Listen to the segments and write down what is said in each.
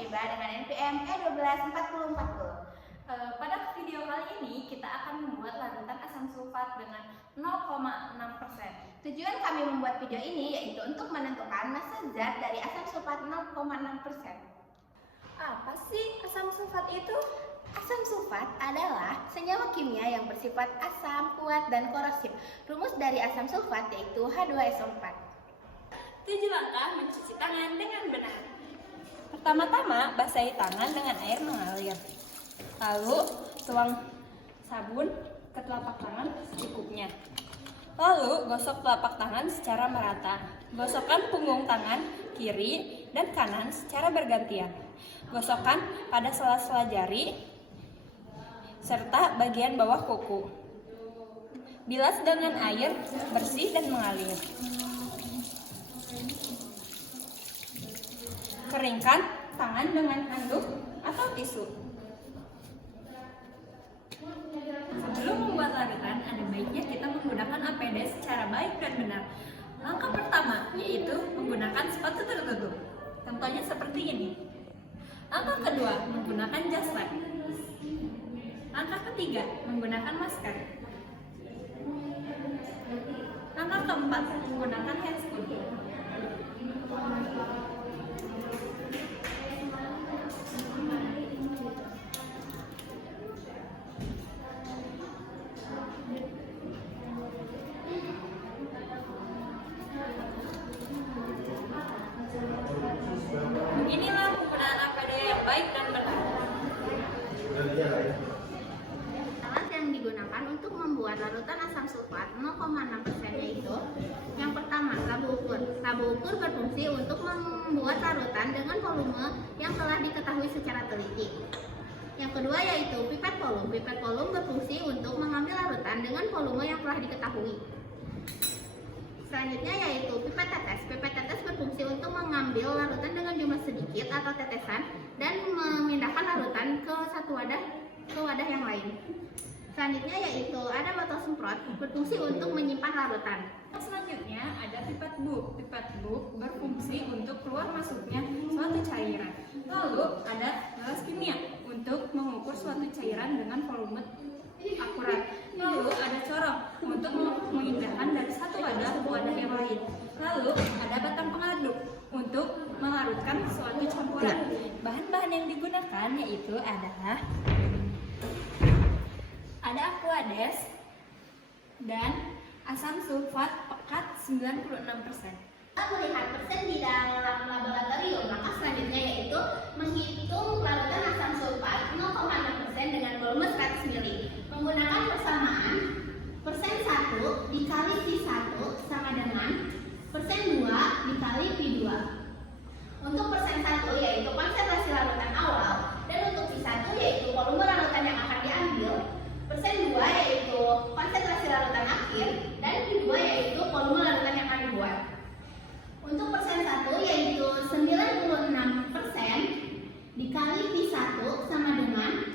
Haibah dengan NPM E124040. Pada video kali ini kita akan membuat larutan asam sulfat dengan 0,6%. Tujuan kami membuat video ini yaitu untuk menentukan massa zat dari asam sulfat 0,6%. Apa sih asam sulfat itu? Asam sulfat adalah senyawa kimia yang bersifat asam, kuat, dan korosif. Rumus dari asam sulfat yaitu H2SO4. 7 langkah mencuci tangan dengan benar. Pertama-tama, basahi tangan dengan air mengalir. Lalu, tuang sabun ke telapak tangan secukupnya. Lalu, gosok telapak tangan secara merata. Gosokkan punggung tangan kiri dan kanan secara bergantian. Gosokkan pada sela-sela jari serta bagian bawah kuku. Bilas dengan air bersih dan mengalir. Keringkan tangan dengan handuk atau tisu. Sebelum membuat larutan, ada baiknya kita menggunakan APD secara baik dan benar. Langkah pertama yaitu menggunakan sepatu tertutup. Contohnya seperti ini. Langkah kedua, menggunakan jas lab. Langkah ketiga, menggunakan masker. Langkah keempat, menggunakan handscoon. Inilah penggunaan APD yang baik dan benar. Alat yang digunakan untuk membuat larutan asam sulfat 0,6% yaitu yang pertama, tabung ukur. Tabung ukur berfungsi untuk membuat larutan dengan volume yang telah diketahui secara teliti. Yang kedua yaitu pipet volume. Pipet volume berfungsi untuk mengambil larutan dengan volume yang telah diketahui. Selanjutnya yaitu pipet tetes. Pipet tetes berfungsi untuk mengambil larutan dengan jumlah sedikit atau tetesan dan memindahkan larutan ke satu wadah ke wadah yang lain. Selanjutnya yaitu ada botol semprot, berfungsi untuk menyimpan larutan. Selanjutnya ada pipet bulb. Pipet bulb berfungsi untuk keluar masuknya suatu cairan. Lalu ada gelas kimia untuk mengukur suatu cairan dengan volume akurat. Lalu ada corong untuk memindahkan dari satu wadah ke wadah yang lain. Lalu ada batang pengaduk untuk melarutkan suatu campuran. Bahan-bahan yang digunakan yaitu adalah ada Aquades dan asam sulfat pekat 96%. Kita melihat persen di dalam laboratorium, maka selanjutnya yaitu menghitung larutan asam sulfat 0,6% dengan volume 100 ml. Menggunakan persamaan persen 1 dikali P1 sama dengan persen 2 dikali P2. Untuk persen 1 yaitu konsentrasi larutan awal dan untuk P1 yaitu volume larutan yang akan diambil. Persen 2 yaitu konsentrasi larutan akhir dan P2 yaitu volume larutan yang akan dibuat. Untuk persen 1 yaitu 96% dikali P1 sama dengan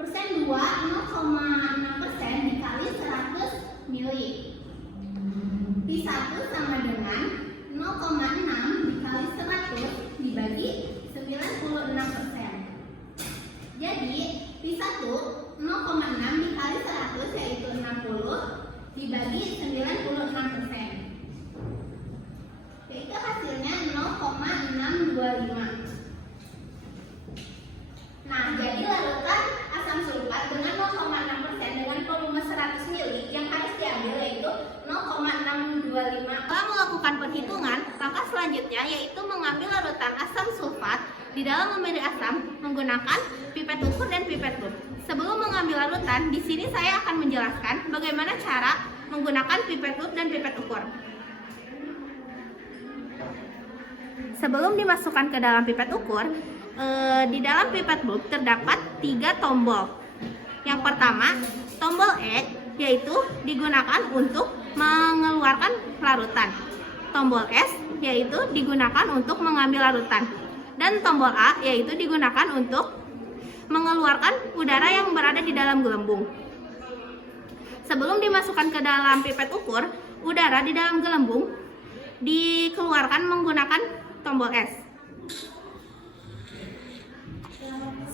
persen 2 0,6% dikali 100 ml. P1 sama dengan 0,6 dikali 100 dibagi 96%. Jadi P1 0,6 dikali 100 yaitu 60 dibagi 96%. Yaitu hasilnya 0,625. Nah, jadi larutan asam sulfat dengan 0,6% dengan volume 100 ml yang harus diambil yaitu 0,625. Setelah melakukan perhitungan, langkah selanjutnya yaitu mengambil larutan asam sulfat di dalam memilih asam menggunakan pipet ukur dan pipet bulb. Sebelum mengambil larutan, di sini saya akan menjelaskan bagaimana cara menggunakan pipet bulb dan pipet ukur. Sebelum dimasukkan ke dalam pipet ukur, di dalam pipet bulb terdapat 3 tombol. Yang pertama, tombol E yaitu digunakan untuk mengeluarkan larutan. Tombol S yaitu digunakan untuk mengambil larutan. Dan tombol A yaitu digunakan untuk mengeluarkan udara yang berada di dalam gelembung. Sebelum dimasukkan ke dalam pipet ukur, udara di dalam gelembung dikeluarkan menggunakan tombol S.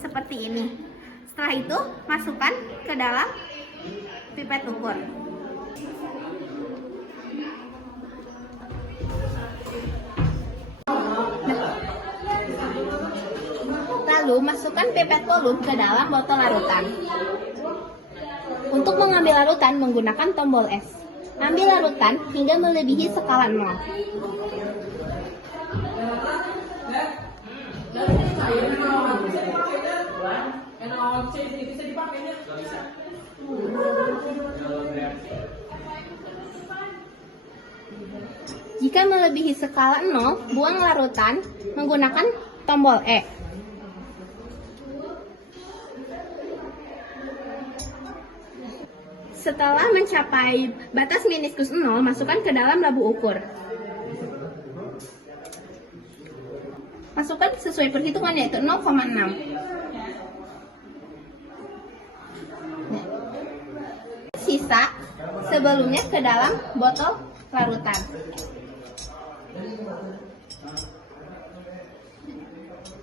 seperti ini. Setelah itu, masukkan ke dalam pipet ukur. Lalu, masukkan pipet volum ke dalam botol larutan. Untuk mengambil larutan menggunakan tombol S. Ambil larutan hingga melebihi skala 0. Jika melebihi skala 0, buang larutan menggunakan tombol E. Setelah mencapai batas meniskus 0, masukkan ke dalam labu ukur. Masukkan sesuai perhitungan yaitu 0,6. Sisa sebelumnya ke dalam botol larutan.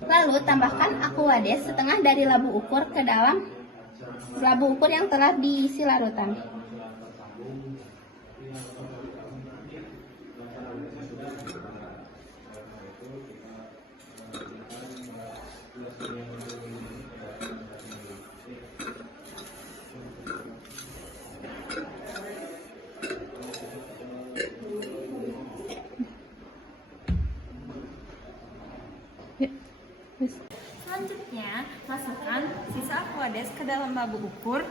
Lalu tambahkan Aquades setengah dari labu ukur ke dalam labu ukur yang telah diisi larutan. Selanjutnya, masukkan sisa Aquades ke dalam labu ukur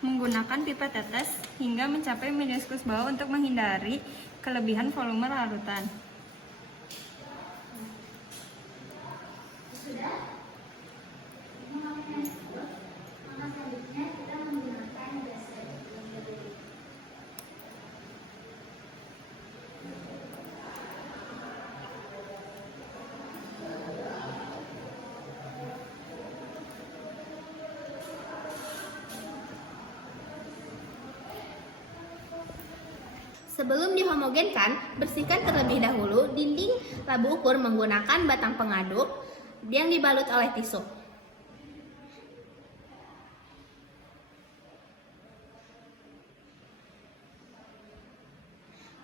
menggunakan pipet tetes hingga mencapai meniskus bawah untuk menghindari kelebihan volume larutan. Sebelum dihomogenkan, bersihkan terlebih dahulu dinding labu ukur menggunakan batang pengaduk yang dibalut oleh tisu.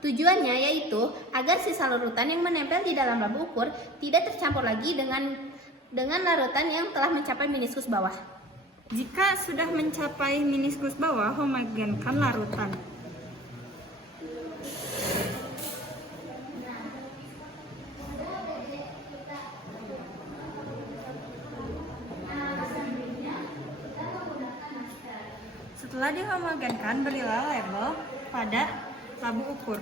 Tujuannya yaitu agar sisa larutan yang menempel di dalam labu ukur tidak tercampur lagi dengan larutan yang telah mencapai meniskus bawah. Jika sudah mencapai meniskus bawah, homogenkan larutan. Setelah dihomogenkan, berilah label pada labu ukur.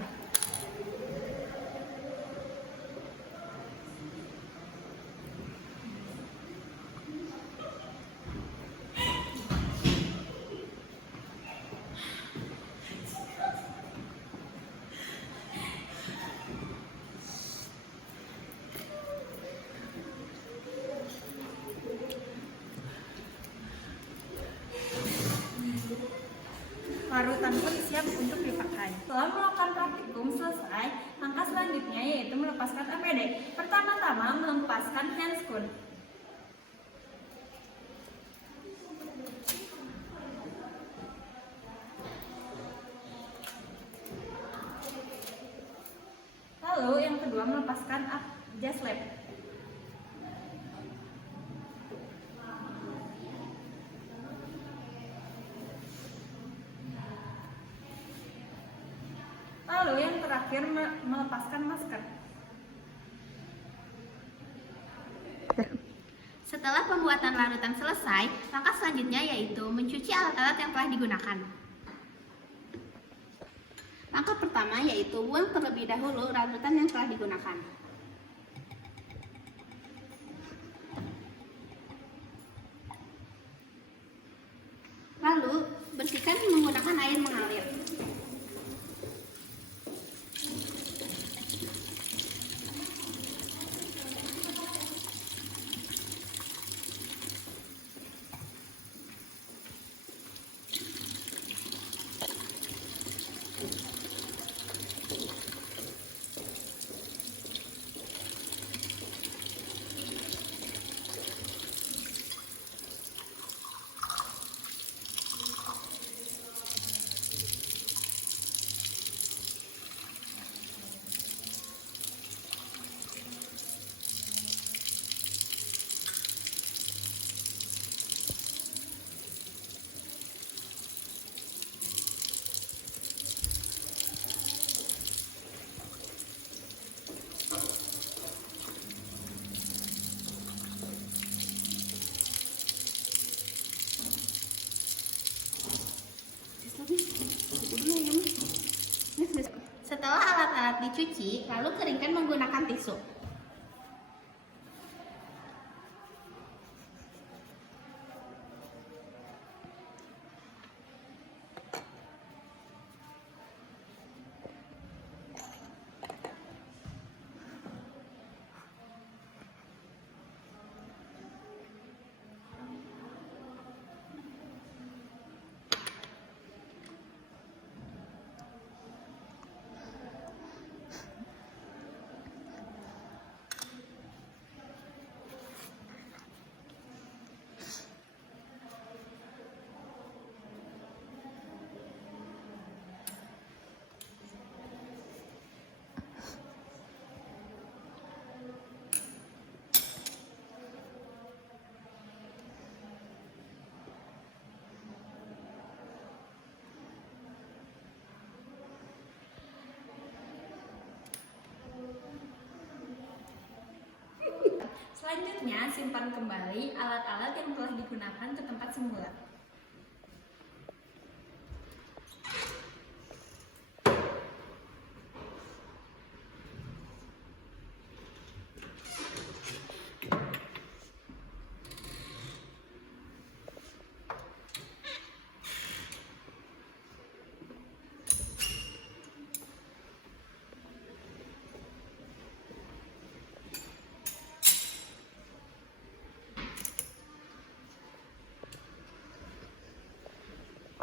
Larutan pun siap untuk dipakai. Setelah melakukan praktikum selesai, langkah selanjutnya yaitu melepaskan APD. Pertama-tama, melepaskan handscoon. Lalu yang kedua, melepaskan jas lab. Lalu yang terakhir, melepaskan masker. Setelah pembuatan larutan selesai, langkah selanjutnya yaitu mencuci alat-alat yang telah digunakan. Langkah pertama yaitu buang terlebih dahulu larutan yang telah digunakan. Lalu, bersihkan menggunakan air mengalir. dicuci, lalu keringkan menggunakan tisu. Selanjutnya, simpan kembali alat-alat yang telah digunakan ke tempat semula.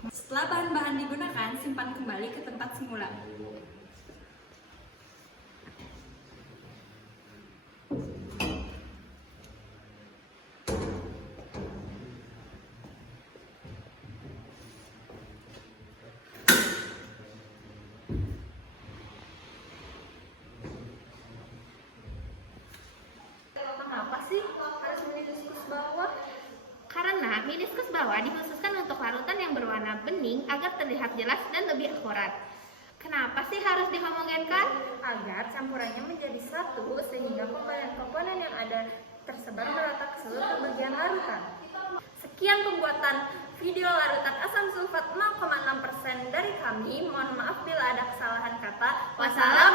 Setelah bahan-bahan digunakan, simpan kembali ke tempat semula. Kenapa sih harus meniskus bawah? Karena meniskus bawah dikhususkan untuk larutan yang berwarna bening agar terlihat jelas dan lebih akurat. Kenapa sih harus dihomogenkan? Agar campurannya menjadi satu sehingga komponen-komponen yang ada tersebar merata ke seluruh bagian larutan. Sekian pembuatan video larutan asam sulfat 0,6% dari kami. Mohon maaf bila ada kesalahan kata. Wassalamualaikum